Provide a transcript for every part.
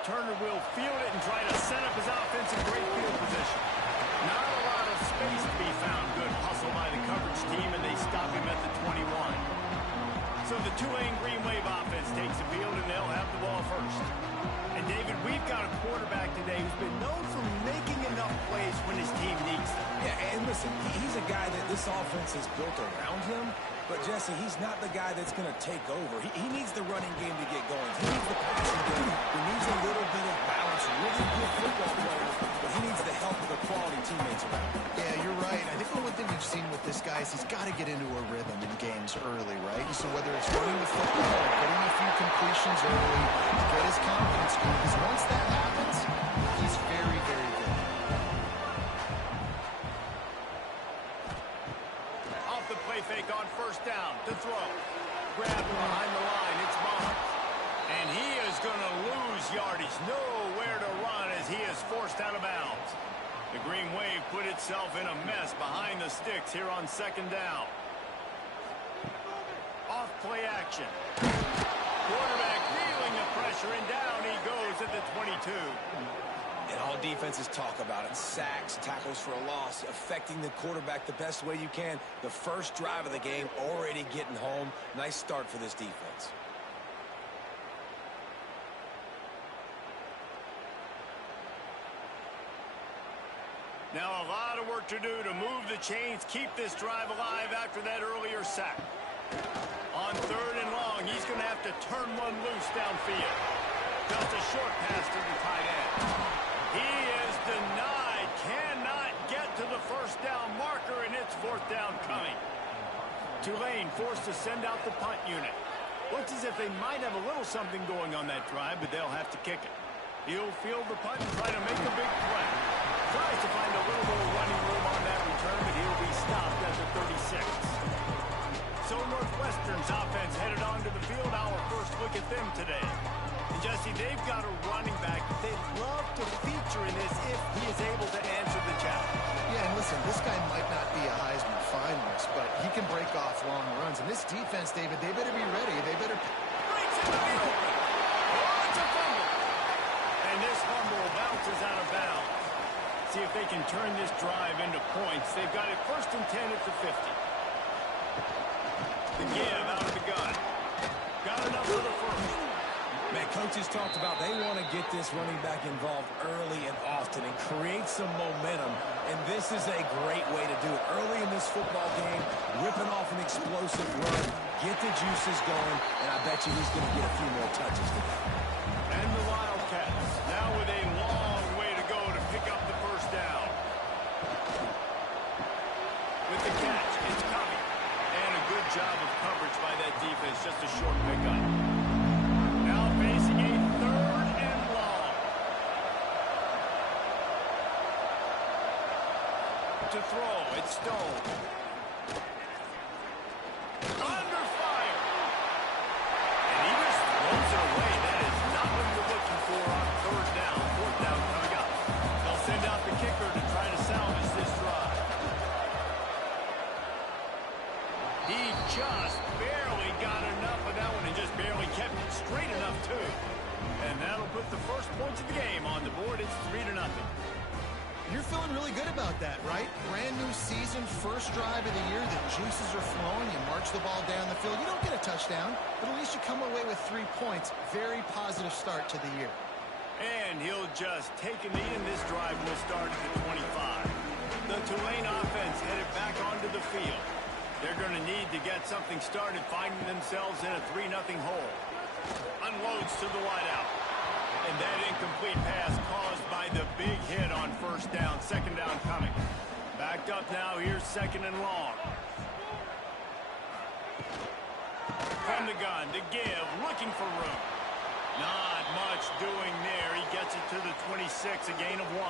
returner will field it and try to set up his offense in great field position. Not a lot of space to be found. Good hustle by the coverage team, and they stop him at the 21. So the Tulane Green Wave offense takes the field, and they'll have the ball first. And, David, we've got a quarterback today who's been known for making enough plays when his team needs them. Yeah, and listen, he's a guy that this offense is built around him. But, Jesse, he's not the guy that's going to take over. He needs the running game to get going. He needs the passing game. He needs a little bit of balance. Really good football players, but he needs the help of the quality teammates around him. Yeah, you're right. I think the one thing we've seen with this guy is he's got to get into a rhythm in games early, right? So whether it's running the football or getting a few completions early, get his confidence going, because once that happens, he's very, very good. Off the play fake on first down to throw. Grab behind the line. It's Muhammad. And he is going to lose yardage. Nowhere to run as he is forced out of bounds. The Green Wave put itself in a mess behind the sticks here on second down. Off play action. Quarterback feeling the pressure, and down he goes at the 22. And all defenses talk about it. Sacks, tackles for a loss, affecting the quarterback the best way you can. The first drive of the game, already getting home. Nice start for this defense. Now a lot of work to do to move the chains, keep this drive alive after that earlier sack. On third and long, he's going to have to turn one loose downfield. Just a short pass to the tight end. He is denied, cannot get to the first down marker, and it's fourth down coming. Tulane forced to send out the punt unit. Looks as if they might have a little something going on that drive, but they'll have to kick it. He'll field the punt and try to make a big play. Tries to find a little more running room on that return, but he'll be stopped at the 36. So Northwestern's offense headed onto the field. Our first look at them today. And Jesse, they've got a running back that they'd love to feature in this if he is able to answer the challenge. Yeah, and listen, this guy might not be a Heisman finalist, but he can break off long runs. And this defense, David, they better be ready. They better... Breaks into the open. Oh, it's a fumble. And this fumble bounces out of bounds. See if they can turn this drive into points. They've got it first and 10 at the 50. The give out of the gun. Got enough for the first. Man, coaches talked about they want to get this running back involved early and often and create some momentum. And this is a great way to do it. Early in this football game, ripping off an explosive run, get the juices going, and I bet you he's going to get a few more touches today. And the Wildcats now with a long way to go to pick up the first down. With the catch, it's coming. And a good job of coverage by that defense, just a short pickup. Now facing a third and long. To throw, it's Stone. Under fire. And he just throws it away. That is not what you're looking for on third down. Fourth down coming up. They'll send out the kicker to try to salvage this drive. He just barely got enough of that one and just barely kept it straight enough, too. And that'll put the first points of the game on the board. It's 3-0. You're feeling really good about that, right? Brand new season, first drive of the year. The juices are flowing. You march the ball down the field. You don't get a touchdown, but at least you come away with 3 points. Very positive start to the year. And he'll just take a knee, and this drive will start at the 25. The Tulane offense headed back onto the field. They're going to need to get something started, finding themselves in a 3-0 hole. Unloads to the wideout. And that incomplete pass caused by the big hit on first down. Second down coming. Backed up now. Here's second and long. From the gun to give. Looking for room. Not much doing there. He gets it to the 26. A gain of 1.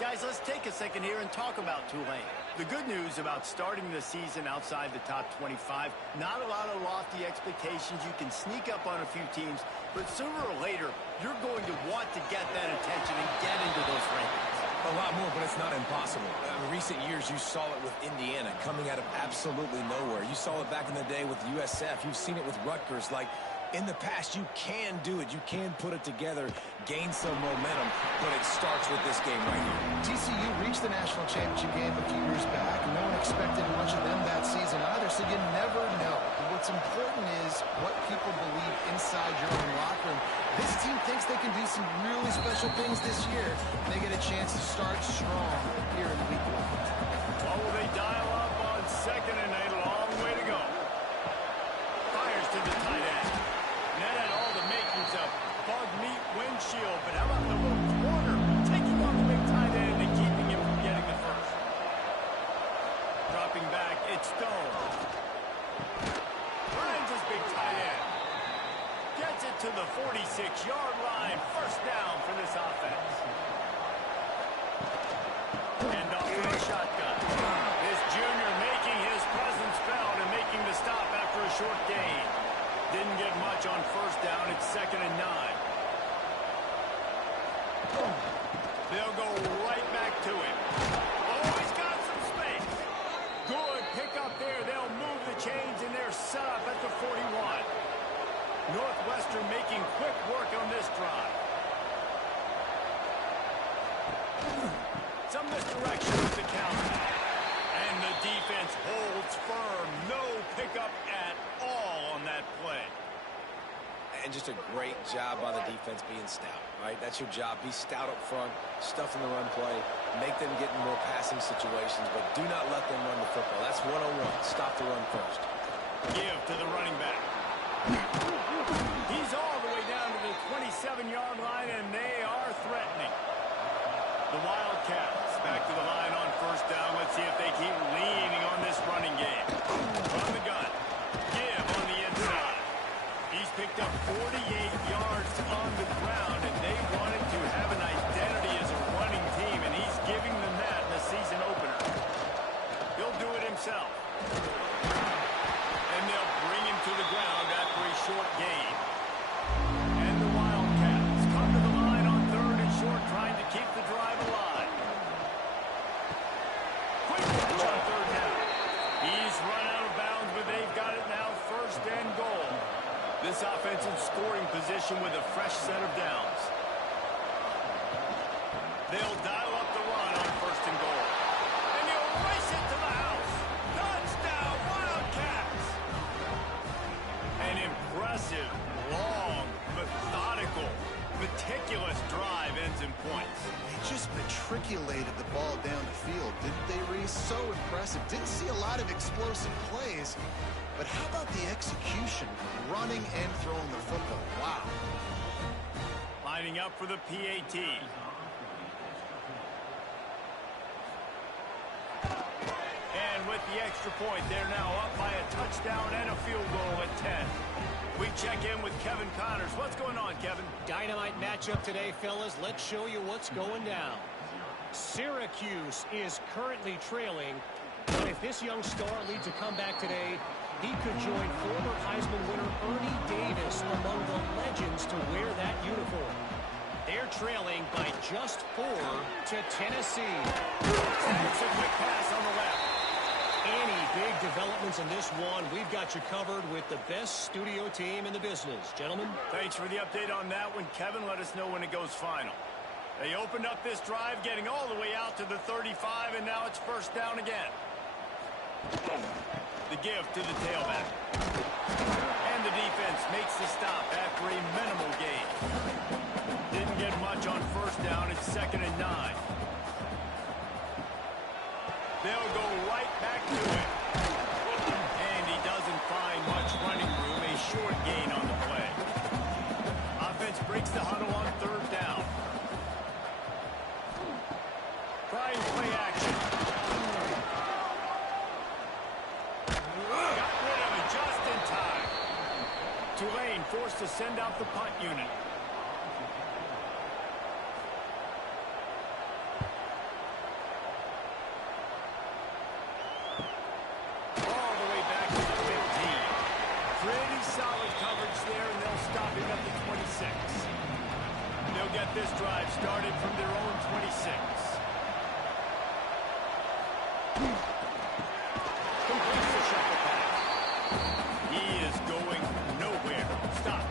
Guys, let's take a second here and talk about Tulane. The good news about starting the season outside the top 25, not a lot of lofty expectations. You can sneak up on a few teams, but sooner or later, you're going to want to get that attention and get into those rankings. A lot more, but it's not impossible. In recent years, you saw it with Indiana coming out of absolutely nowhere. You saw it back in the day with USF. You've seen it with Rutgers. Like, In the past, you can do it. You can put it together, gain some momentum, but it starts with this game right here. TCU reached the national championship game a few years back. No one expected much of them that season either, so you never know. What's important is what people believe inside your own locker room. This team thinks they can do some really special things this year, and they get a chance to start strong here in week 1. Well, will they dial up on second and a long way to go? Fires to the tight end. That had all the makings of bug meat windshield, but how about the little corner taking on the big tight end and keeping him from getting the first? Dropping back, it's Stone. Finds his big tight end. Gets it to the 46-yard line. First down for this offense. And off to the shotgun. This junior making his presence felt and making the stop after a short gain. Didn't get much on first down. It's 2nd and 9. They'll go right back to him. Oh, he's got some space. Good pickup there. They'll move the chains and they're set up at the 41. Northwestern making quick work on this drive. Some misdirection with the counter. And the defense holds firm. No pickup at all on that play. And just a great job by the defense being stout, right? That's your job. Be stout up front, stuff in the run play, make them get in more passing situations, but do not let them run the football. That's 101. Stop the run first. Give to the running back. He's all the way down to the 27-yard line, and they are threatening. The Wildcats back to the line on first down. Let's see if they keep leaning on this running game. From the gun. Give on the inside. He's picked up 48 yards on the ground, and they wanted to have an identity as a running team, and he's giving them that in the season opener. He'll do it himself. And they'll bring him to the ground after a short gain. And the Wildcats come to the line on 3rd and short, trying to keep the drive alive. Quick catch on 3rd down. He's run out of bounds, but they've got it now 1st and goal. This offense in scoring position with a fresh set of downs. They'll dial up the run on 1st and goal. And he'll race it to the house. Touchdown, Wildcats! An impressive, long, methodical, meticulous drive ends in points. They just matriculated the ball down the field, didn't they, Reese? So impressive. Didn't see a lot of explosive plays, but how about the execution, running and throwing the football? Wow. Lining up for the PAT. And with the extra point, they're now up by a touchdown and a field goal at 10. We check in with Kevin Connors. What's going on, Kevin? Dynamite matchup today, fellas. Let's show you what's going down. Syracuse is currently trailing, but if this young star leads a comeback today, he could join former Heisman winner Ernie Davis among the legends to wear that uniform. They're trailing by just 4 to Tennessee. That's a quick pass on the left. Any big developments in this one, we've got you covered with the best studio team in the business. Gentlemen. Thanks for the update on that one, Kevin. Let us know when it goes final. They opened up this drive, getting all the way out to the 35, and now it's 1st down again. The give to the tailback. And the defense makes the stop after a minimal gain. Didn't get much on 1st down. It's 2nd and 9. They'll go right back to it. And he doesn't find much running room. A short gain on the play. Offense breaks the huddle on 3rd down. Trying play action. Got rid of it just in time. Tulane forced to send out the punt unit. All the way back to the 15. Pretty solid coverage there, and they'll stop him at the 26. They'll get this drive started from their own 26. Completes the shuffle pass. He is going nowhere. Stop.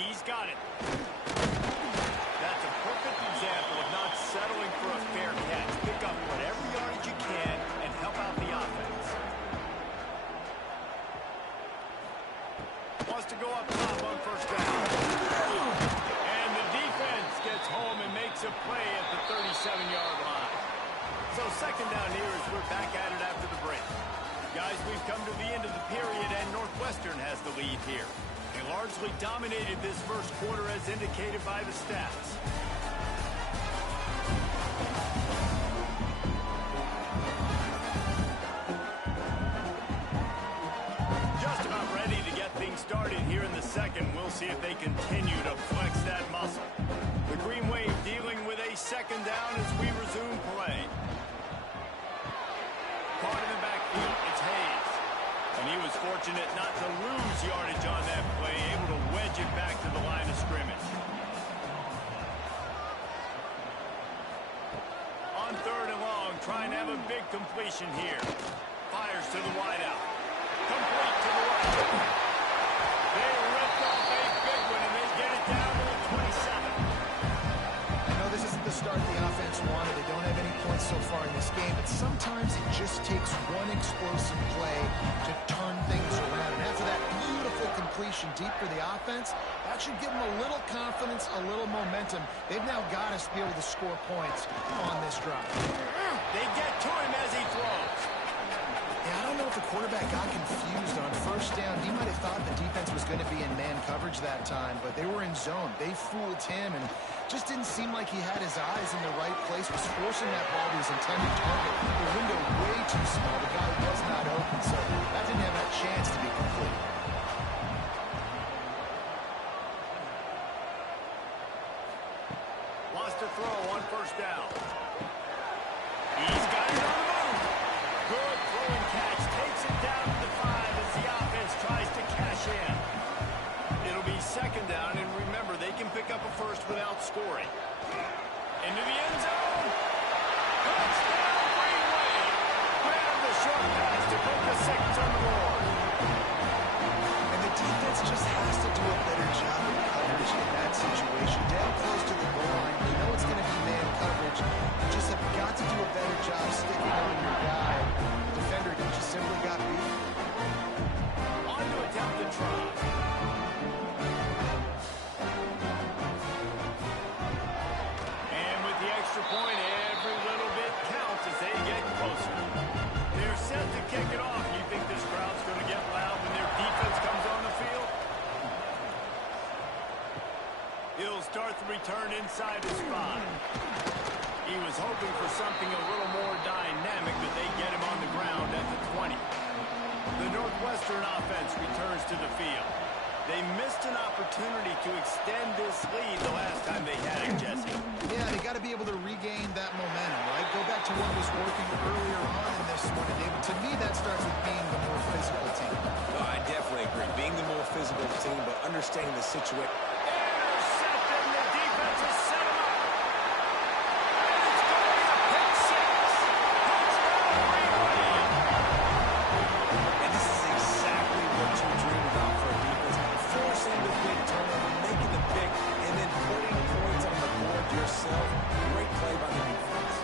He's got it. That's a perfect example of not settling for a fair catch. Pick up whatever yardage you can and help out the offense. Wants to go up top on first down. And the defense gets home and makes a play at the 37-yard line. So second down here as we're back at it after the break. Guys, we've come to the end of the period, and Northwestern has the lead here. They largely dominated this first quarter as indicated by the stats. Just about ready to get things started here in the second. We'll see if they continue to flex that muscle. The Green Wave dealing with a second down as we resume play. Caught in the backfield, it's Hayes. And he was fortunate not to lose yardage on that play, able to wedge it back to the line of scrimmage. On third and long, trying to have a big completion here. Fires to the wideout. Complete to the right. They ripped off a big one, and they get it down to the 27. I know this isn't the start the offense wanted. They don't have any points so far in this game, but sometimes it just takes one explosive play to turn things around. And after that beautiful completion deep for the offense, that should give them a little confidence, a little momentum. They've now got us to be able to score points on this drive. They get to him as he throws. Yeah, I don't know if the quarterback got confused on first down. He might have thought the defense was going to be in man coverage that time, but they were in zone. They fooled him and just didn't seem like he had his eyes in the right place, was forcing that ball to his intended target. The window way too small. The guy was not open, so that didn't have that chance to be complete. Wants to throw on first down. He's got it on the move. Good throwing catch. Takes it down to the 5 as the offense tries to cash in. It'll be second down, and remember, they can pick up a first without scoring. Into the end zone. Touchdown, Green Wave. Grab the short pass to put the 6 on the board. And the defense just has to do a better job of coverage in that situation. Down close to the goal line, you know it's going to be man coverage. You just have got to do a better job sticking on your guy. The defender just simply got beat. On to attempt the try. And with the extra point, every little bit counts as they get closer. They're set to kick it off. You think this crowd's going to get loud when their defense comes on the field? He'll start the return inside the spot. He was hoping for something a little more dynamic, but they get him on the ground at the 20. The Northwestern offense returns to the field. They missed an opportunity to extend this lead the last time they had it, Jesse. Yeah, they got to be able to regain that momentum, right? Go back to what was working earlier on in this one. And to me, that starts with being the more physical team. No, I definitely agree. Being the more physical team, but understanding the situation. Intercepted, the defense has set him up. And it's going to be a pick 6. Touchdown, Green Wave. And this is exactly what you dream about for a defense. Forcing the big turnover, making the pick, and then putting points on the board yourself. Great play by the defense.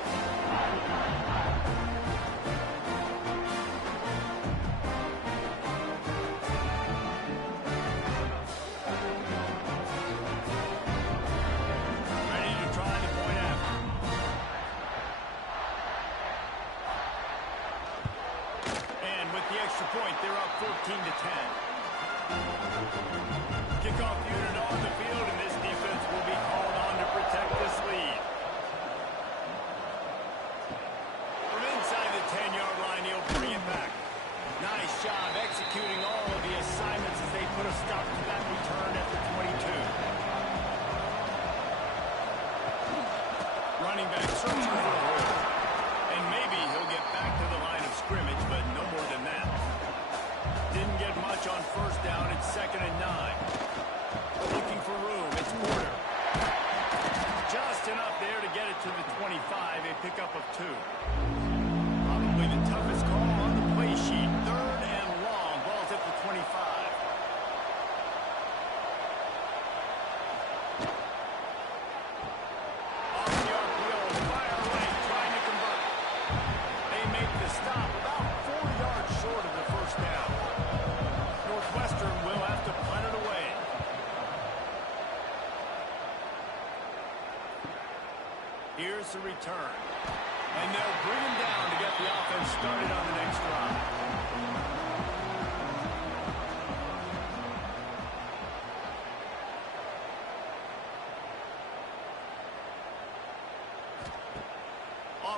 Ready to try the point after. And with the extra point, they're up 14-10. Kickoff unit on the field, and this defense will be called on to protect this lead. From inside the 10-yard line, he'll bring it back. Nice job executing all of the assignments as they put a stop to that return at the 22. Running back searching for a hole. And maybe he'll get back to the line of scrimmage, but no more than that. Didn't get much on first down. It's 2nd and 9. Looking for room. It's Porter. Just enough there to get it to the 25. A pickup of 2. Probably the toughest call on the play sheet. 3rd and long. Ball's at the 25.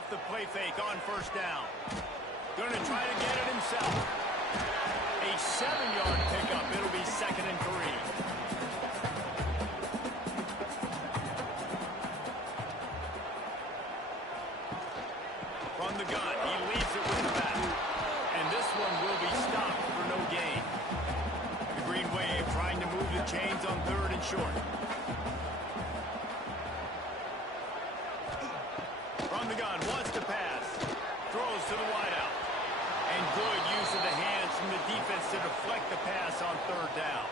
off the play fake on first down. Going to try to get it himself. A 7-yard pickup. It'll be 2nd and 3. From the gun, he leaves it with the back. And this one will be stopped for no gain. The Green Wave trying to move the chains on 3rd and short. From the gun, wants to pass. Throws to the wideout. And good use of the hands from the defense to deflect the pass on 3rd down.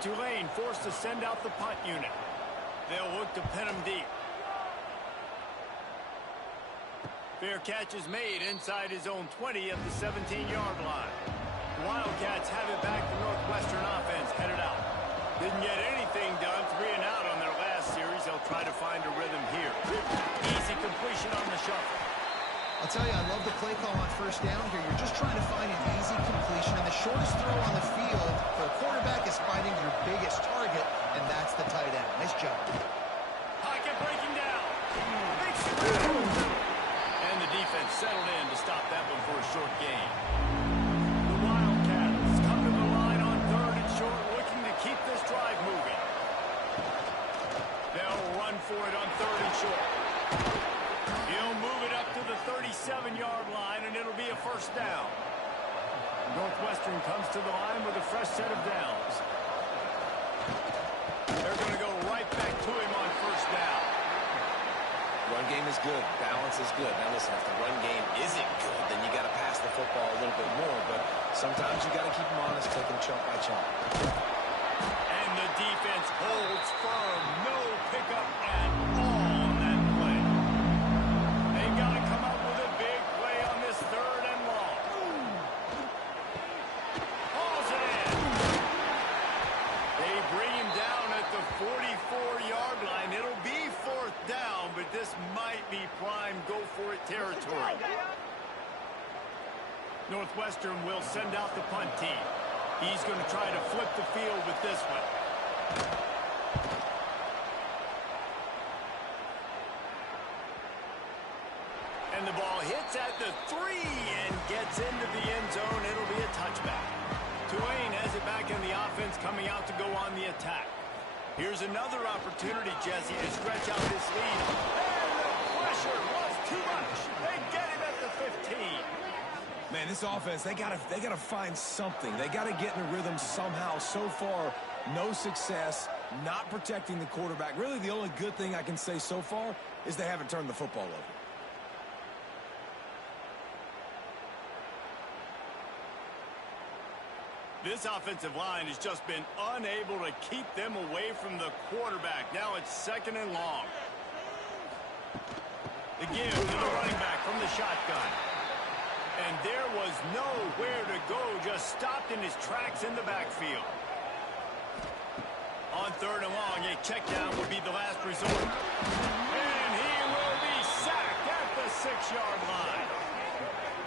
Tulane forced to send out the punt unit. They'll look to pin him deep. Fair catch is made inside his own 20 at the 17-yard line. The Wildcats have it back to Northwestern offense headed out. Didn't get anything done, 3 and out on their last series. They'll try to find a rhythm here. Easy completion on the shuffle. I'll tell you, I love the play call on first down here. You're just trying to find an easy completion, and the shortest throw on the field for a quarterback is finding your biggest target, and that's the tight end. Nice job. Pocket breaking down. Big scramble. And the defense settled in to stop that one for a short gain. The Wildcats come to the line on 3rd and short, looking to keep this drive moving. They'll run for it on 3rd and short. He'll move it up to the 37-yard line, and it'll be a first down. Northwestern comes to the line with a fresh set of downs. They're going to go right back to him on first down. Run game is good. Balance is good. Now listen, if the run game isn't good, then you got to pass the football a little bit more. But sometimes you got to keep them honest, take them chunk by chunk. And the defense holds firm. No pickup at all on that play. They got to come up with a big play on this 3rd and long. Hauls it in. They bring him down at the 44-yard line. It'll be 4th down, but this might be prime go-for-it territory. Northwestern will send out the punt team. He's going to try to flip the field with this one. And the ball hits at the 3 and gets into the end zone. It'll be a touchback. Tulane has it back in the offense, coming out to go on the attack. Here's another opportunity, Jesse, to stretch out this lead. And the pressure was too much. They get him at the 15. Man, this offense, they gotta find something. They gotta get in a rhythm somehow. So far, no success, not protecting the quarterback. Really, the only good thing I can say so far is they haven't turned the football over. This offensive line has just been unable to keep them away from the quarterback. Now it's 2nd and long. The give to the running back from the shotgun. And there was nowhere to go, just stopped in his tracks in the backfield. On 3rd and long, a check down would be the last resort. And he will be sacked at the 6-yard line.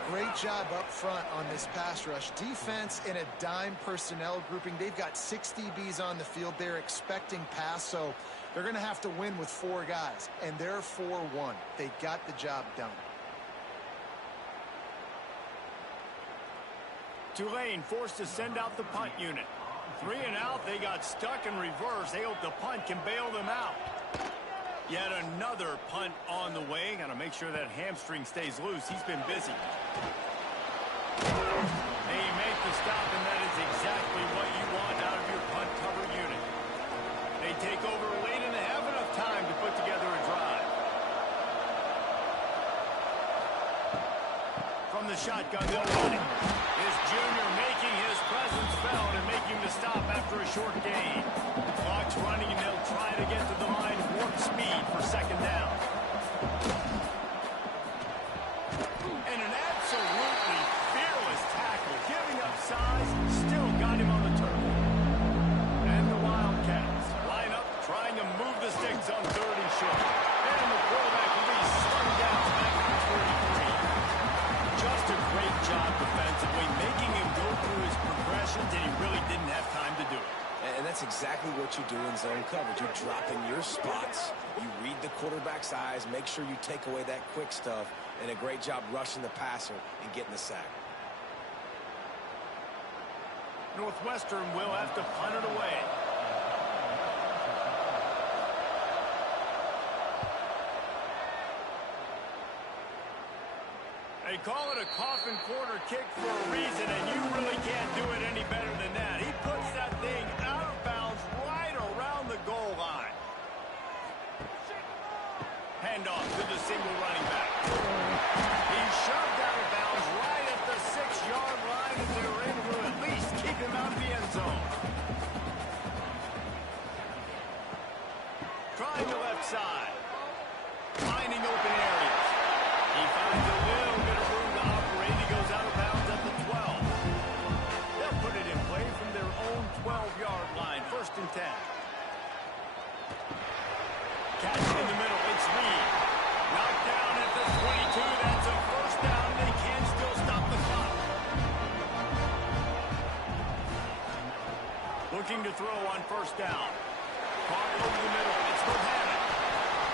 Great job up front on this pass rush. Defense in a dime personnel grouping. They've got 6 DBs on the field. They're expecting pass, so they're going to have to win with 4 guys. And they're 4-1. They got the job done. Tulane forced to send out the punt unit. 3 and out, they got stuck in reverse. They hope the punt can bail them out. Yet another punt on the way. Got to make sure that hamstring stays loose. He's been busy. They make the stop, and that is exactly what you want out of your punt cover unit. They take over late and have enough time to put together a drive. From the shotgun, they'll run it. Is Junior making his presence felt and making the stop after a short gain. Clock's running, and they'll try to get to the line warp speed for 2nd down. And an absolutely fearless tackle, giving up size, still got him on the turf. And the Wildcats line up, trying to move the sticks on 3rd and short. And the quarterback will be slung down back to 33. Just a great job defensively, making him go through his progressions, and he really didn't have time to do it. And that's that's exactly what you do in zone coverage. You drop in your spots, you read the quarterback's eyes, make sure you take away that quick stuff, and a great job rushing the passer and getting the sack. Northwestern will have to punt it away. They call it a coffin corner kick for a reason, and you really can't do it any better than that. He puts that thing out of bounds right around the goal line. Handoff to the single running back. He's shoved out of bounds right at the 6-yard line, and they're able to at least keep him out of the end zone. Trying the left side. Finding open areas. He finds a little bit of room to operate. He goes out of bounds at the 12. They'll put it in play from their own 12-yard line. 1st and 10. Catch in the middle. It's Reed. Knocked down at the 22. That's a 1st down. They can still stop the clock. Looking to throw on 1st down. Caught over the middle. It's Bohannon.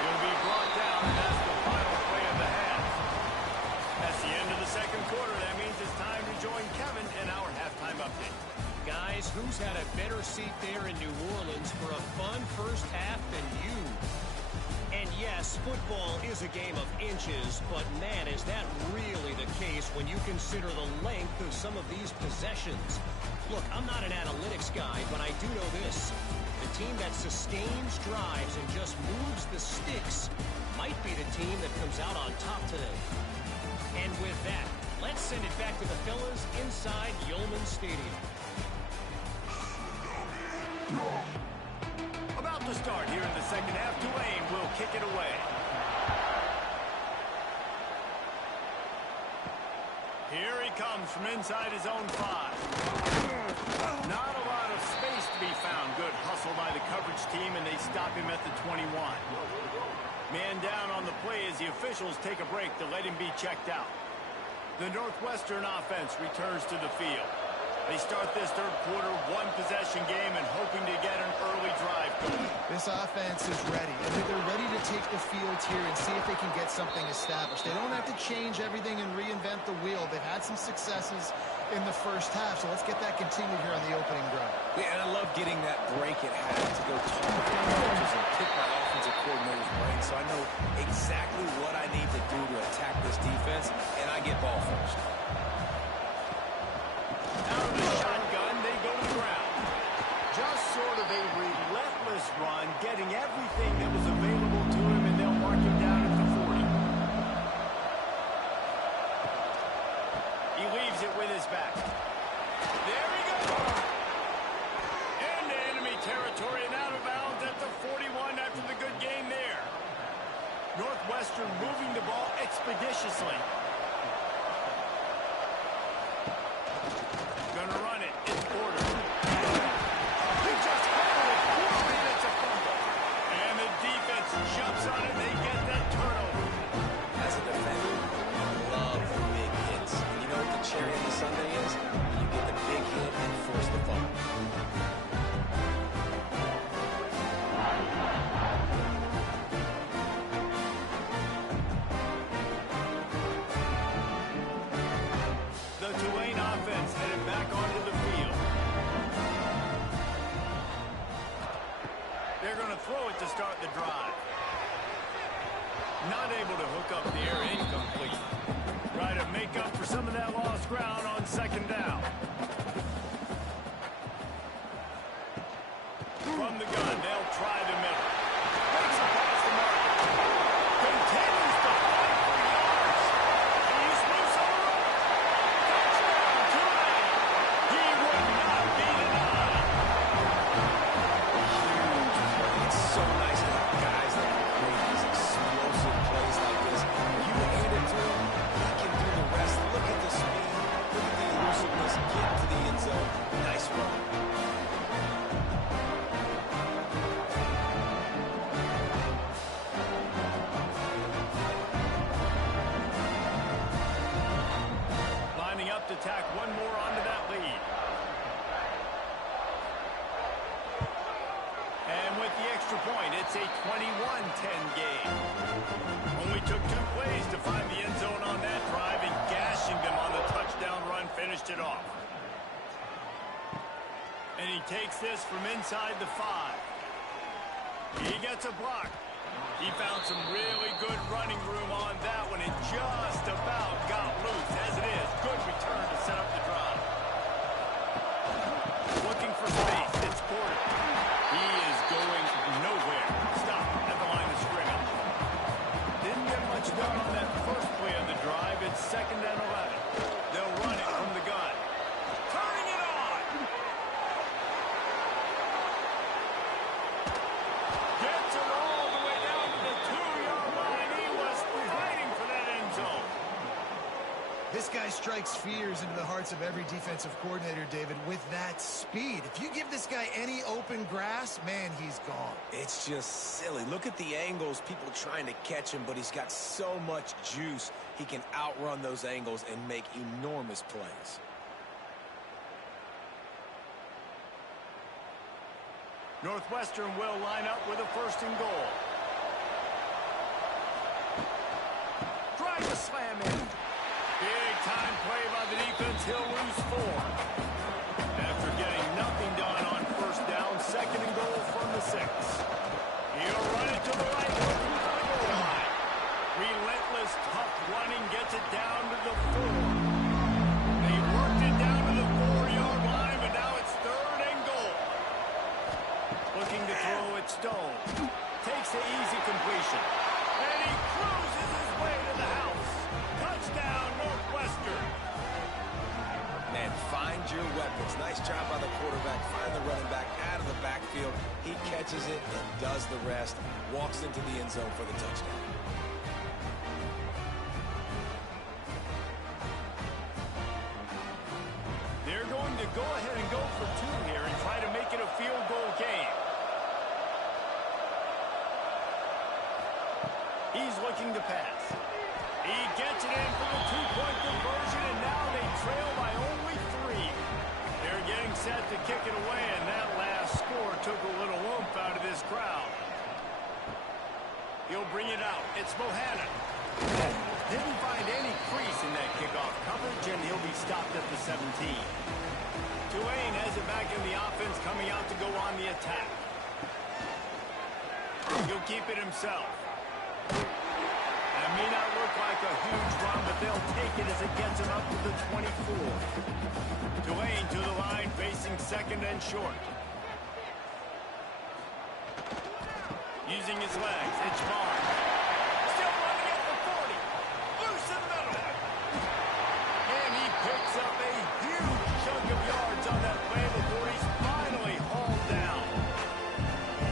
He'll be brought down, and that's the final play of the half. That's the end of the 2nd quarter. That means it's time to join Kevin in our halftime update. Guys, who's had a better seat there in New Orleans for a fun first half than you? And yes, football is a game of inches, but man, is that really the case when you consider the length of some of these possessions. Look, I'm not an analytics guy, but I do know this. The team that sustains drives and just moves the sticks might be the team that comes out on top today. And with that, let's send it back to the fellas inside Yeoman Stadium. About to start here in the 2nd half. Tulane will kick it away. Here he comes from inside his own 5. Not a lot of space to be found. Good hustle by the coverage team, and they stop him at the 21. Man down on the play as the officials take a break to let him be checked out. The Northwestern offense returns to the field. They start this 3rd quarter, 1-possession game, and hoping to get an early drive going. This offense is ready. I think they're ready to take the field here and see if they can get something established. They don't have to change everything and reinvent the wheel. They've had some successes in the first half, so let's get that continued here on the opening drive. Yeah, and I love getting that break it had to go talk to the coaches and pick my offensive coordinator's brain, so I know exactly what I need to do to attack this defense, and I get ball first. Out of the shotgun, they go to the ground. Just sort of a relentless run, getting everything that was available to him, and they'll mark him down at the 40. He leaves it with his back. There he goes. Into enemy territory and out of bounds at the 41 after the good game there. Northwestern moving the ball expeditiously. Gonna run it. It's Porter. He just held it. And it's a fumble. And the defense jumps on it. They get that turnover. As a defender, I love big hits. And you know what the cherry on the sundae is? You get the big hit and force the fumble. The Tulane offense headed back onto the field. They're going to throw it to start the drive. Not able to hook up the air, incomplete. Try to make up for some of that lost ground on 2nd down. From the gun, they'll try the middle. Makes it past the mark. Continues to fight for yards. He's loose on the run. Touchdown, Tulane. He would not be denied. Huge play. It's so nice to have guys that can create these explosive plays like this. You hand it to him, he can do the rest. Look at the speed. Look at the elusiveness. Get to the end zone. Nice run. Lining up to tack one more onto that lead. And he takes this from inside the 5. He gets a block. He found some really good running room on that one and just about got loose. As it is, good return to set up the drive. Looking for space. It's Porter. He is going nowhere. Stop at the line of scrimmage. Didn't get much done on that first play of the drive. It's 2nd and 11. They'll run it from the gun. Turning it on. Gets it all the way down to the 2-yard line. He was fighting for that end zone. This guy strikes fears into the hearts of every defensive coordinator, David, with that speed. If you give this guy any open grass, man, he's gone. It's just silly. Look at the angles, people trying to catch him, but he's got so much juice. He can outrun those angles and make enormous plays. Northwestern will line up with a 1st and goal. Trying to slam in. Big time play by the defense. He'll lose 4. After getting nothing done on 1st down, 2nd and goal from the 6. He'll run it to the right, looking for the goal line. Relentless, tough running gets it down to the 4. They worked it down to the 4-yard line, but now it's 3rd and goal. Looking to throw it, Stone. Takes the easy completion. And he cruises his way to the house. Touchdown, Northwestern. Man, find your weapons. Nice job by the quarterback. Find the running back out of the backfield. He catches it and does the rest. Walks into the end zone for the touchdown. They're going to go ahead and go for 2 here and try to make it a field goal game. He's looking to pass. He gets it in for the 2-point conversion, and now they trail by only 3. They're getting set to kick it away, and that last score took a little oomph out of this crowd. He'll bring it out. It's Bohannon. Didn't find any crease in that kickoff coverage, and he'll be stopped at the 17. Tulane has it back in the offense, coming out to go on the attack. He'll keep it himself. It may not look like a huge run, but they'll take it as it gets him up to the 24. Tulane to the line, facing 2nd and short. Using his legs, it's Barnes. Still running at the 40. Loose in the middle. And he picks up a huge chunk of yards on that play before he's finally hauled down.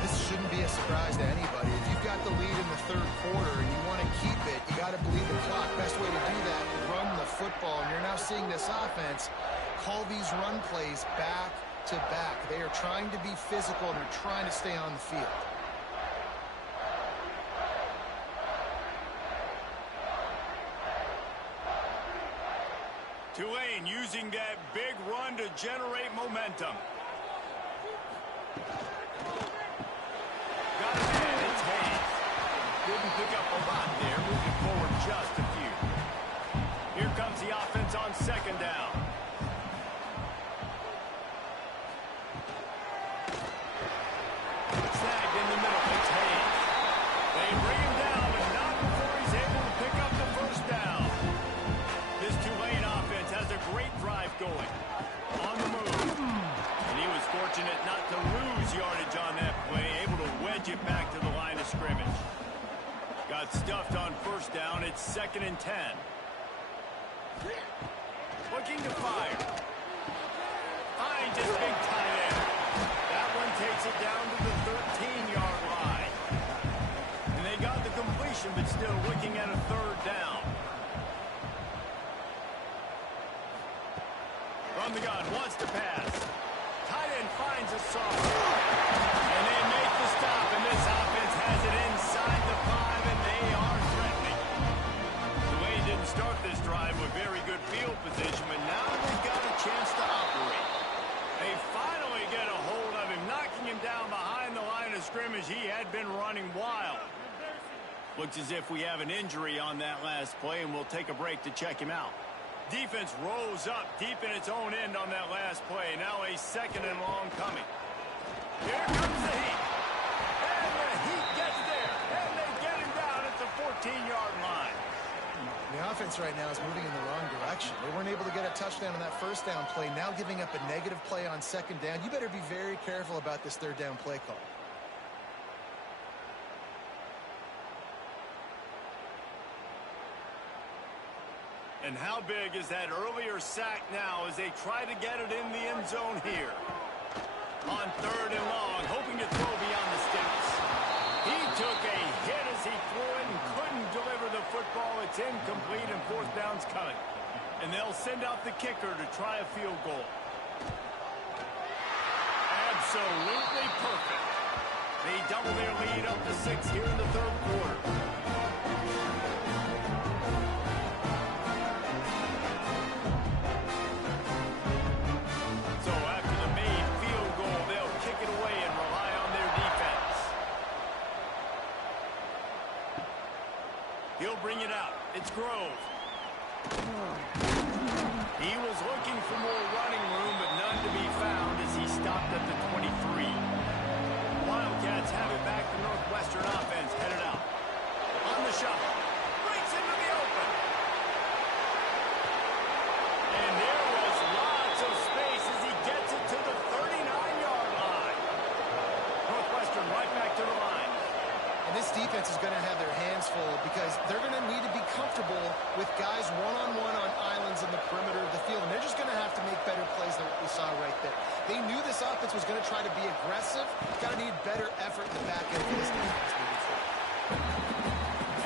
This shouldn't be a surprise to anybody. If you've got the lead in the 3rd quarter and you want to keep it, you got to believe the clock. Best way to do that, run the football. And you're now seeing this offense call these run plays back to back. They are trying to be physical, and they're trying to stay on the field. Tulane using that big run to generate momentum. Got it in. It's Hayes. Didn't pick up a lot there. Moving forward just a few. Here comes the offense on 2nd down. Snagged in the middle. It's Hayes. They bring him down, but not before he's able to pick up the 1st down. This Tulane offense has a great drive going. On the move. And he was fortunate not to lose yardage on that play, able to wedge it back to the line of scrimmage. Got stuffed on 1st down. It's 2nd and 10. Looking to fire. Finds his big tight end. That one takes it down to the 13-yard line. And they got the completion, but still looking at a 3rd down. From the gun, wants to pass. Tight end finds a soft. And they make the stop, and this offense has it inside the 5, and they are threatening. Tulane didn't start this drive with very good field position, but now they've got a chance to operate. They finally get a hold of him, knocking him down behind the line of scrimmage. He had been running wild. Looks as if we have an injury on that last play, and we'll take a break to check him out. Defense rose up deep in its own end on that last play. Now a 2nd and long coming. Here comes the Heat. And the Heat gets there. And they get him down at the 14-yard line. The offense right now is moving in the wrong direction. They weren't able to get a touchdown on that 1st down play. Now giving up a negative play on 2nd down. You better be very careful about this 3rd down play call. And how big is that earlier sack now as they try to get it in the end zone here? On 3rd and long, hoping to throw beyond the sticks. He took a hit as he threw it and couldn't deliver the football. It's incomplete and 4th down's coming. And they'll send out the kicker to try a field goal. Absolutely perfect. They double their lead up to 6 here in the 3rd quarter. So after the made field goal, they'll kick it away and rely on their defense. He'll bring it out. It's Grove. He was looking for more running room, but none to be found as he stopped at the 23. Wildcats have it back. The Northwestern offense headed out. On the shuffle. Breaks into the open. And there was lots of space as he gets it to the 39-yard line. Northwestern right back to the line. And this defense is going to have their hands full because they're going to need to be comfortable with guys one-on-one on islands in the perimeter of the field. And they're just going to have to make better plays than what we saw right there. They knew this offense was going to try to be aggressive. Got to need better effort in the back end for this defense moving forward.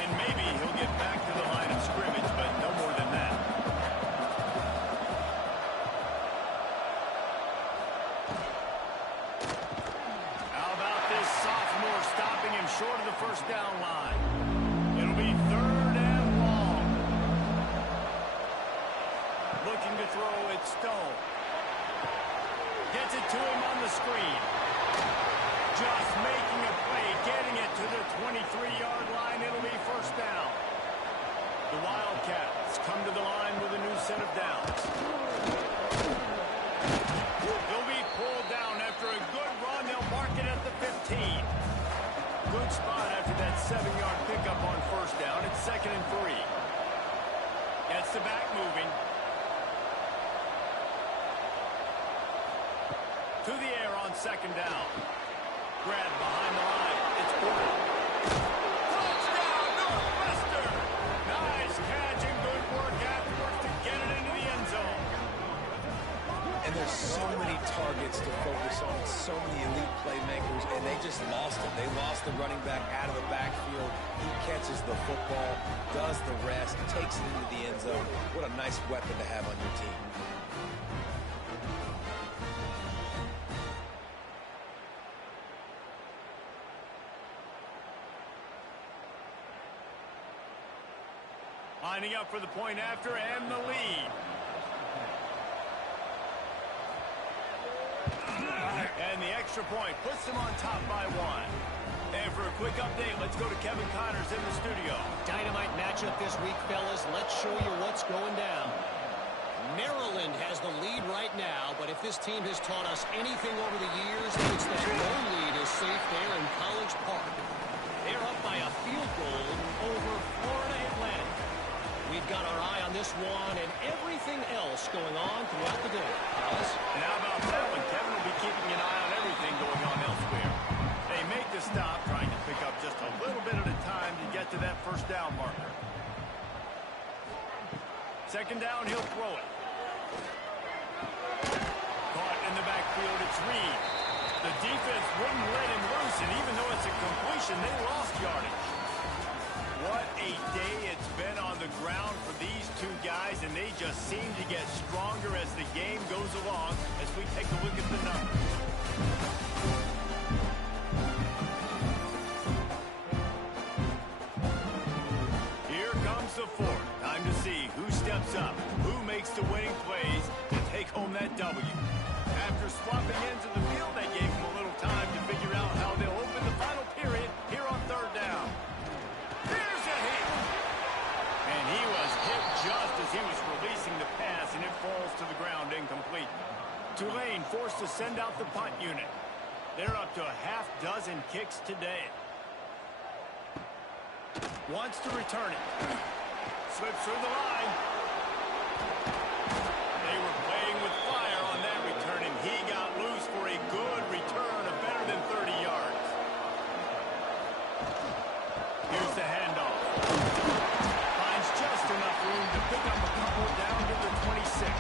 And maybe he'll get back to the line of scrimmage, but no more than that. How about this sophomore stopping him short of the 1st down line? It'll be 3rd and long. Looking to throw, it's Stone. Gets it to him on the screen. Just making a play, getting it to the 23-yard line. It'll be 1st down. The Wildcats come to the line with a new set of downs. He'll be pulled down after a good run. They'll mark it at the 15. Good spot after that 7-yard pickup on 1st down. It's 2nd and 3. Gets the back moving. To the air on 2nd down. Grab behind the line. It's Gordon. Touchdown, Northwestern! Nice catch and good work afterwards to get it into the end zone. And there's so many targets to focus on, so many elite playmakers, and they just lost it. They lost the running back out of the backfield. He catches the football, does the rest, takes it into the end zone. What a nice weapon to have on your team. Lining up for the point after and the lead. And the extra point puts them on top by 1. And for a quick update, let's go to Kevin Connors in the studio. Dynamite matchup this week, fellas. Let's show you what's going down. Maryland has the lead right now, but if this team has taught us anything over the years, it's that no lead is safe there in College Park. They're up by a field goal over Florida Atlantic. We've got our eye on this one and everything else going on throughout the day. Alice? And how about that one? Kevin will be keeping an eye on everything going on elsewhere. They make the stop, trying to pick up just a little bit at a time to get to that 1st down marker. 2nd down, he'll throw it. Caught in the backfield, it's Reed. The defense wouldn't let him loose, and even though it's a completion, they lost yardage. What a day it's been on the ground for these two guys, and they just seem to get stronger as the game goes along as we take a look at the numbers. Here comes the 4th. Time to see who steps up, who makes the winning plays to take home that W. After swapping ends of the field, that gave them a little time to figure out how they'll open the final period here on 3rd down. There's a hit. And he was hit just as he was releasing the Tulane forced to send out the punt unit. They're up to a half dozen kicks today. Wants to return it. Slips through the line. They were playing with fire on that return, and he got loose for a good return of better than 30 yards. Here's the handoff. Finds just enough room to pick up a couple down to the 26.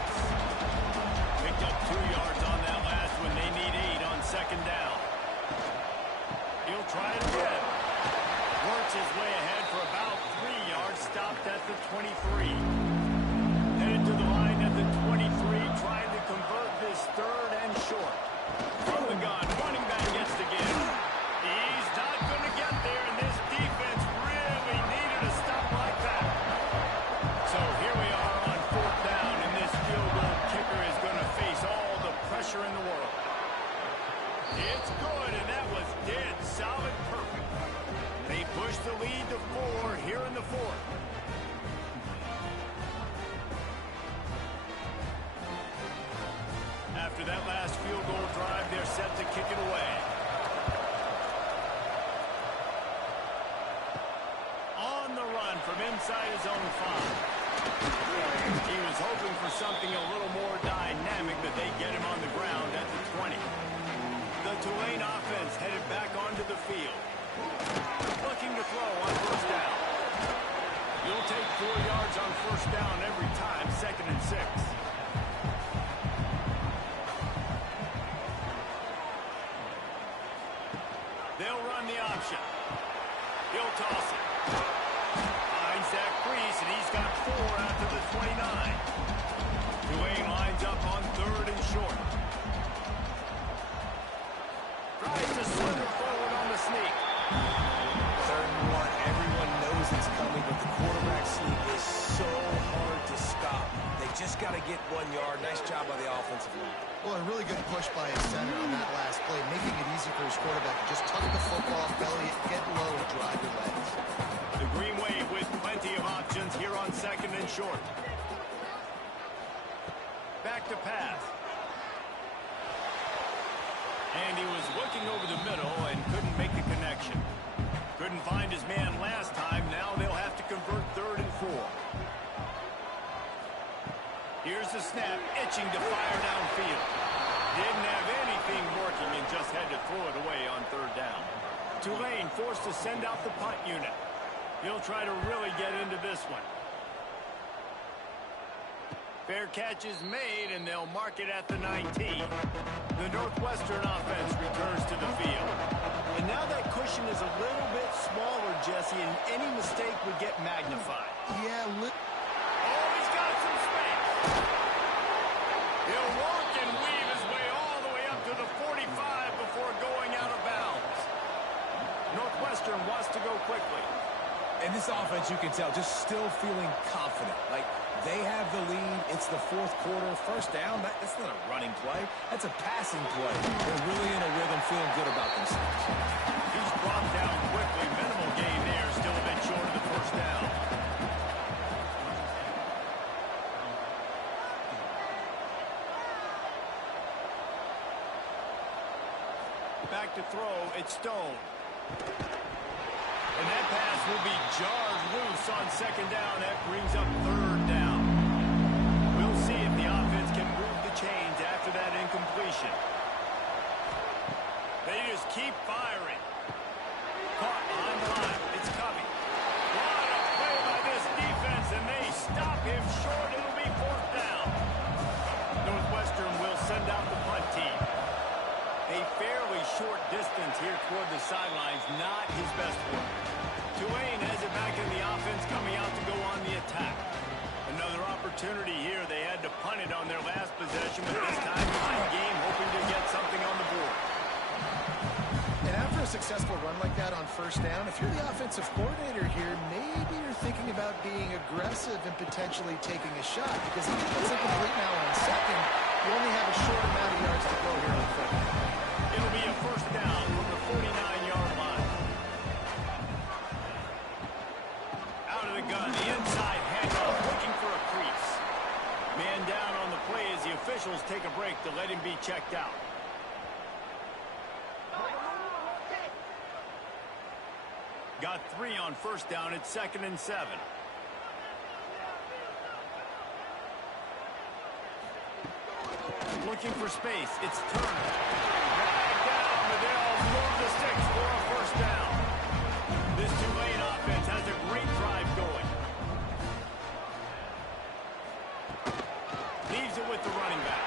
Picked up 2 yards on that last one. They need 8 on second down. He'll try it again. Works his way ahead for about 3 yards. Stopped at the 23. Headed to the line at the 23, trying to convert this third and short. From the gun, running back gets the give. He's not going to get there, and this defense really needed a stop like that. So here we are on fourth down, and this field goal kicker is going to face all the pressure in the world. It's good, and that was dead solid perfect. They push the lead to 4 here in the fourth. After that last field goal drive, they're set to kick it away. On the run from inside his own 5. He was hoping for something a little more dynamic, but they get him on the ground at the 20. The Tulane offense headed back onto the field. Looking to throw on first down. You'll take 4 yards on first down every time, 2nd and 6. They'll run the option. He'll toss it. Finds that crease, and he's got 4 after the 29. Tulane lines up on 3rd and short. Tries to slither forward on the sneak. 3rd and 1. Everyone knows it's coming, but the quarterback sneak is so hard to stop. They just got to get 1 yard. Nice job by the offensive line. Well, a really good push by his center on that last play, making it easy for his quarterback to just tuck the football, belly it, get low, and drive your legs. The Green Wave with plenty of options here on 2nd and short. Back to pass. And he was looking over the middle and couldn't make the connection. Couldn't find his man last time. Now they'll have to convert 3rd and 4. Here's the snap, itching to fire downfield. Didn't have anything working and just had to throw it away on 3rd down. Tulane forced to send out the punt unit. He'll try to really get into this one. Fair catch is made, and they'll mark it at the 19. The Northwestern offense returns to the field. And now that cushion is a little bit smaller, Jesse, and any mistake would get magnified. Yeah, Oh, he's got some space. He'll work and weave his way all the way up to the 45 before going out of bounds. Northwestern wants to go quickly. And this offense, you can tell, just still feeling confident. Like, they have the lead. It's the 4th quarter. First down, that's not a running play. That's a passing play. They're really in a rhythm, feeling good about themselves. He's brought down quickly. Minimal gain there. Still a bit short of the first down. Back to throw. It's Stone. And that pass will be jarred loose on 2nd down. That brings up 3rd down. We'll see if the offense can move the chains after that incompletion. They just keep firing. Caught on the line. It's Covey. What a play by this defense, and they stop him short. It'll be 4th down. Northwestern will send out the punt team. A fairly short distance here toward the sidelines, not his best work. Tulane has it back in the offense, coming out to go on the attack. Another opportunity here. They had to punt it on their last possession, but this time behind game, hoping to get something on the board. And after a successful run like that on first down, if you're the offensive coordinator here, maybe you're thinking about being aggressive and potentially taking a shot, because if he gets incomplete now on 2nd, you only have a short amount of yards to go here on 3rd. It'll be a first down from the 49-yard line. Out of the gun, the inside handoff, looking for a crease. Man down on the play as the official officials take a break to let him be checked out. Got 3 on first down. It's 2nd and 7. Looking for space. It's Turner. Right down, but they'll move the sticks for a first down. This Tulane offense has a great drive going. Leaves it with the running back.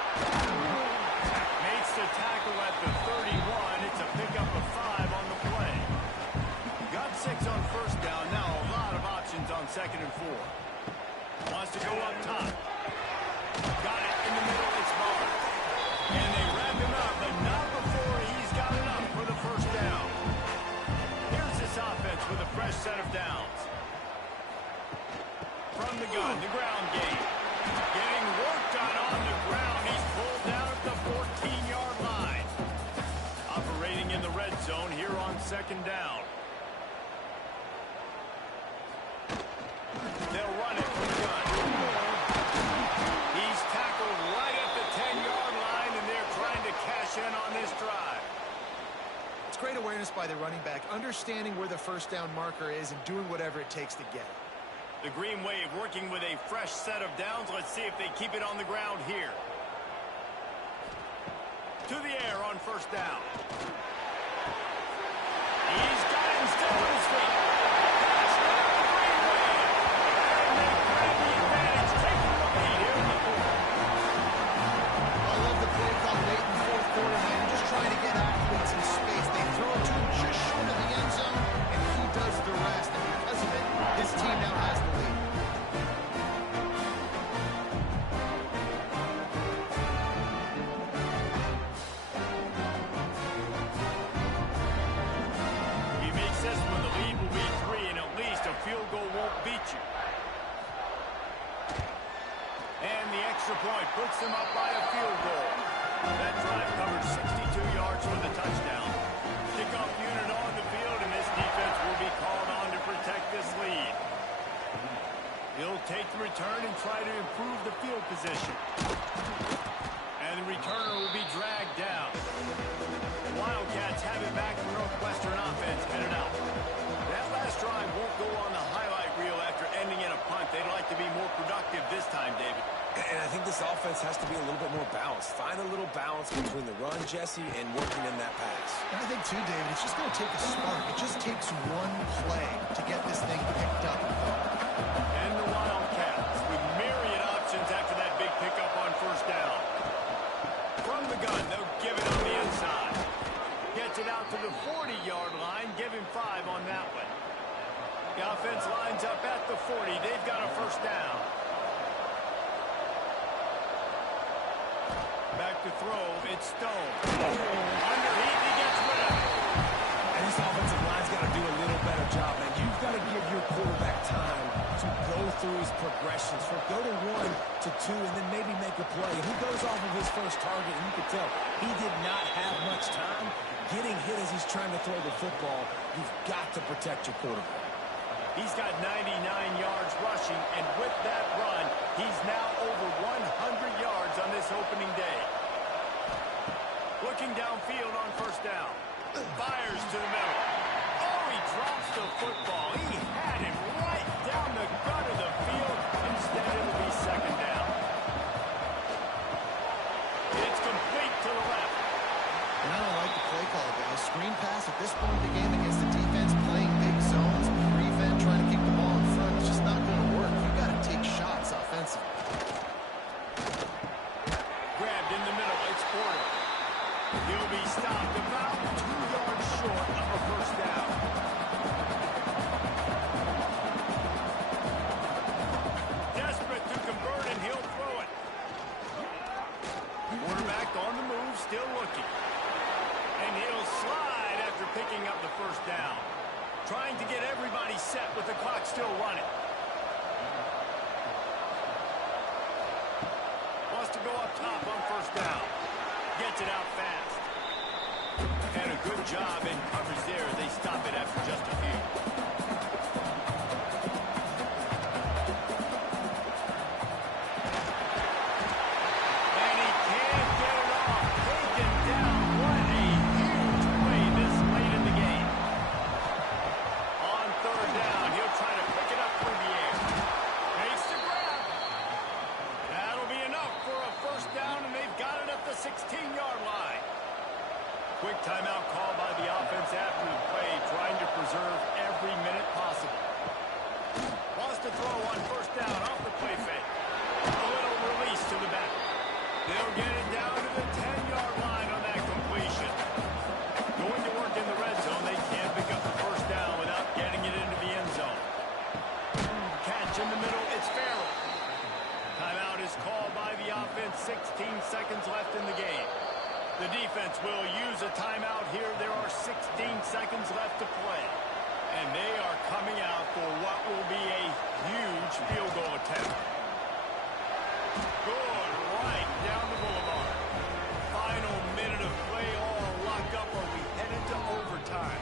Makes the tackle at the 31. It's a pickup of 5 on the play. Got 6 on first down. Now a lot of options on 2nd and 4. Wants to go up top. Got it in the middle. It's Barnes. And they wrap him up, but not before he's got it up for the first down. Here's this offense with a fresh set of downs. From the gun, the ground game. Getting worked on the ground. He's pulled down at the 14-yard line. Operating in the red zone here on 2nd down. They'll run it from the gun. He's tackled right at the 10-yard line, and they're trying to cash in on this drive. It's great awareness by the running back, understanding where the first down marker is and doing whatever it takes to get it. The Green Wave working with a fresh set of downs. Let's see if they keep it on the ground here. To the air on first down. He's got him still on his feet. Touchdown, Green Wave. And they grab the advantage, taking the lead here in the 4th. I love the play call late in the 4th quarter, man. Just trying to get athletes in space. They throw it to him just short of the end zone, and he does the rest. And because of it, his team now has the lead. He makes this one. The lead will be 3, and at least a field goal won't beat you. And the extra point puts them up by a field goal. That drive covered 62 yards for the touchdown. Kickoff unit on the field, and this defense will be called on to protect this lead. He'll take the return and try to improve the field position. And the returner will be dragged down. The Wildcats have it back. The Northwestern offense headed out. That last drive won't go on the highlight reel after ending in a punt. They'd like to be more productive this time, David. And I think this offense has to be a little bit more balanced. Find a little balance between the run, Jesse, and working in that pass. And I think, too, David, it's just going to take a spark. It just takes one play to get this thing picked up. And the Wildcats with myriad options after that big pickup on first down. From the gun, they'll give it on the inside. Gets it out to the 40-yard line. Give him 5 on that one. The offense lines up at the 40. They've got a first down. Back to throw. It's Stone. Underneath, he gets rid of it. And this offensive line's got to do a little better job, man. You've got to give your quarterback time to go through his progressions. Go to 1 to 2 and then maybe make a play. And he goes off of his first target, and you can tell he did not have much time getting hit as he's trying to throw the football. You've got to protect your quarterback. He's got 99 yards rushing, and with that run, he's now over 100 yards on this opening day. Looking downfield on first down. Fires to the middle. Oh, he drops the football. He had him right down the gut of the field. Instead, it'll be 2nd down. It's complete to the left. And I don't like the play call, guys. Screen pass at this point in the game against the defense playing big zones, prevent, trying to keep the ball in front. It's just not going to work. You've got to take shots offensively. Grabbed in the middle. It's Porter. He'll be stopped about 2 yards short of a first down. Desperate to convert, and he'll throw it. Quarterback on the move, still looking. And he'll slide after picking up the first down. Trying to get everybody set with the clock still running. Wants to go up top on first down. Gets it out fast. And a good job in coverage there. They stop it after just a few. And he Quick timeout call by the offense after the play, trying to preserve every minute possible. Wants to throw on first down off the play fake. A little release to the back. They'll get it down to the 10-yard line on that completion. Going to work in the red zone. They can't pick up the first down without getting it into the end zone. Catch in the middle. It's Farrell. Timeout is called by the offense. 16 seconds left in the game. The defense will use a timeout here. There are 16 seconds left to play. And they are coming out for what will be a huge field goal attempt. Good, right down the boulevard. Final minute of play, all locked up, or we headed to overtime.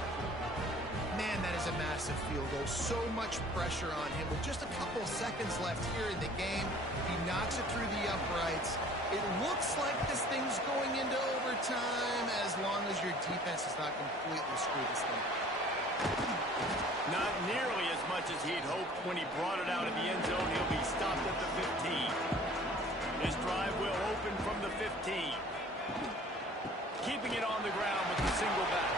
Man, that is a massive field goal. So much pressure on him. With just a couple seconds left here in the game, he knocks it through the uprights. It looks like this thing's going into overtime as long as your defense does not completely screw this thing. Not nearly as much as he'd hoped when he brought it out of the end zone. He'll be stopped at the 15. His drive will open from the 15. Keeping it on the ground with the single back.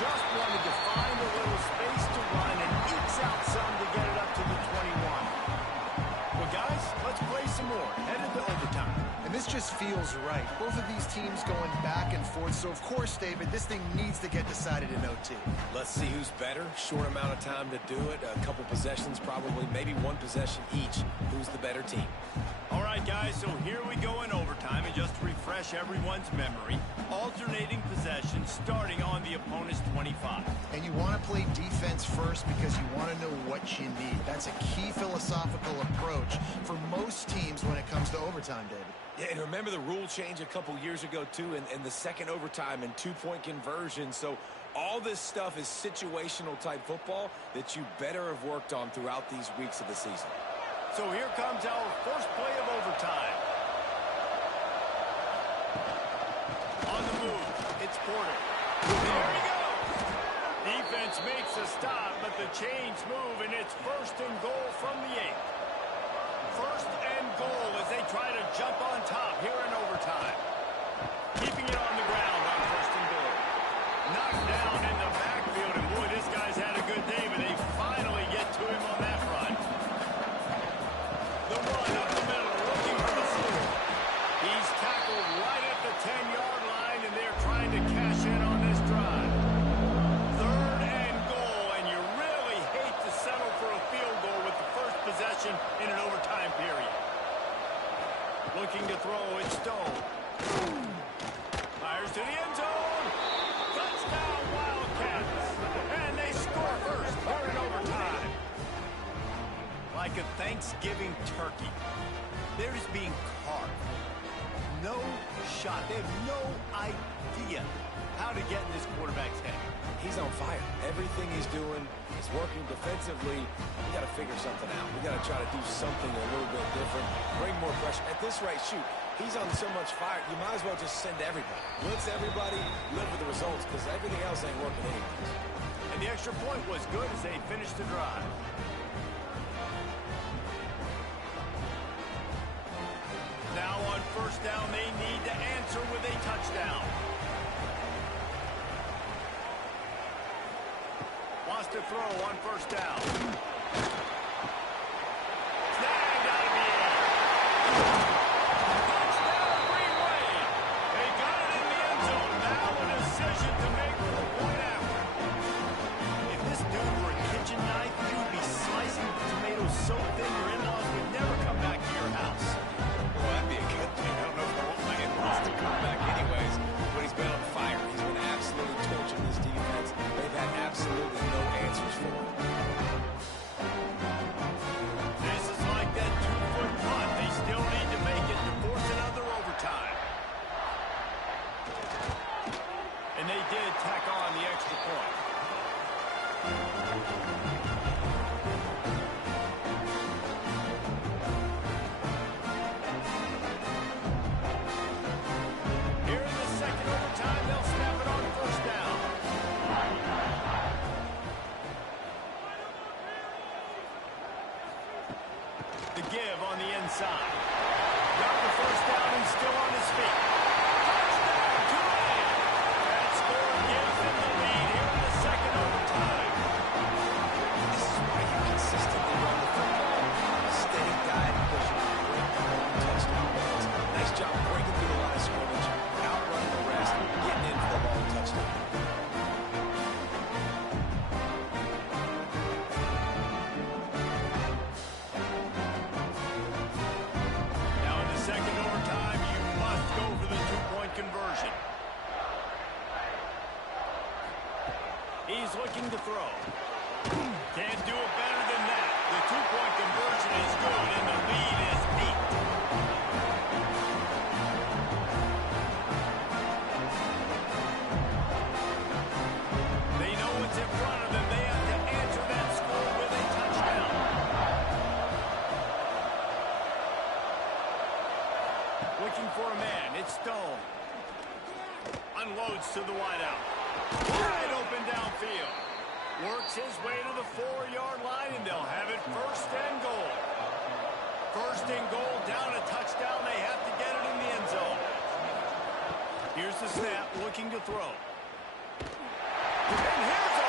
Just wanted to find a little space to run and ekes out some to get it up to the 21. Well, guys, let's play some more. Headed to overtime. And this just feels right. Both of these teams going back and forth. So, of course, David, this thing needs to get decided in OT. Let's see who's better. Short amount of time to do it. A couple possessions, probably maybe one possession each. Who's the better team? All right, guys, so here we go in overtime. And just to refresh everyone's memory, alternating possession starting on the opponent's 25. And you want to play defense first because you want to know what you need. That's a key philosophical approach for most teams when it comes to overtime, David. Yeah, and remember the rule change a couple years ago, too, and the second overtime and two-point conversion. So all this stuff is situational type football that you better have worked on throughout these weeks of the season. So here comes our first play of overtime. On the move, it's Porter. There he goes. Defense makes a stop, but the chains move, and it's first and goal from the 8. First and goal as they try to jump on top here in overtime. Keeping it on the ground on first and goal. Knocked down in the backfield, and boy, this guy's had a good day, but they finally get to him on that run. The run up the middle, looking for the score. He's tackled right at the 10-yard line, and they're trying to cash in on this drive. Third and goal, and you really hate to settle for a field goal with the first possession in an overtime period. Looking to throw, it's Stone. Fires to the end zone. Touchdown, Wildcats. And they score first here in overtime. Like a Thanksgiving turkey, they're just being carved. No shot. They have no idea how to get in this quarterback's head. He's on fire. Everything he's doing is working defensively. We got to figure something out. We got to try to do something a little bit different. Bring more pressure. At this rate, shoot, he's on so much fire, you might as well just send everybody. Blitz everybody, live with the results, because everything else ain't working anyways. And the extra point was good as they finished the drive. Now on first down, they need to answer with a touchdown. Wants to throw on first down. Snagged out of the air. Touchdown, Green Wave. They got it in the end zone. Now a decision to make for the point after. If this dude were a kitchen knife, he would be slicing tomatoes so thin your in-laws would never come back to your house. Well, that'd be a good thing. I don't know if my in-laws to come back anyways, but he's been on fire. He's been absolutely torching this defense. They've had absolutely no answers for him. This is like that 2-foot punt. They still need to make it to force another overtime. And they did tack on the extra point. Here in the second overtime, they'll snap it on first down. The give on the inside. Got the first down and still on his feet. Touchdown, Tulane. And conversion. He's looking to throw. Can't do it better than that. The two-point conversion is good, and the lead is 8. They know what's in front of them. They have to answer that score with a touchdown. Looking for a man. It's Stone. Unloads to the wideout. Wide open downfield. Works his way to the 4-yard line, and they'll have it first and goal. First and goal, down a touchdown. They have to get it in the end zone. Here's the snap, looking to throw. And here's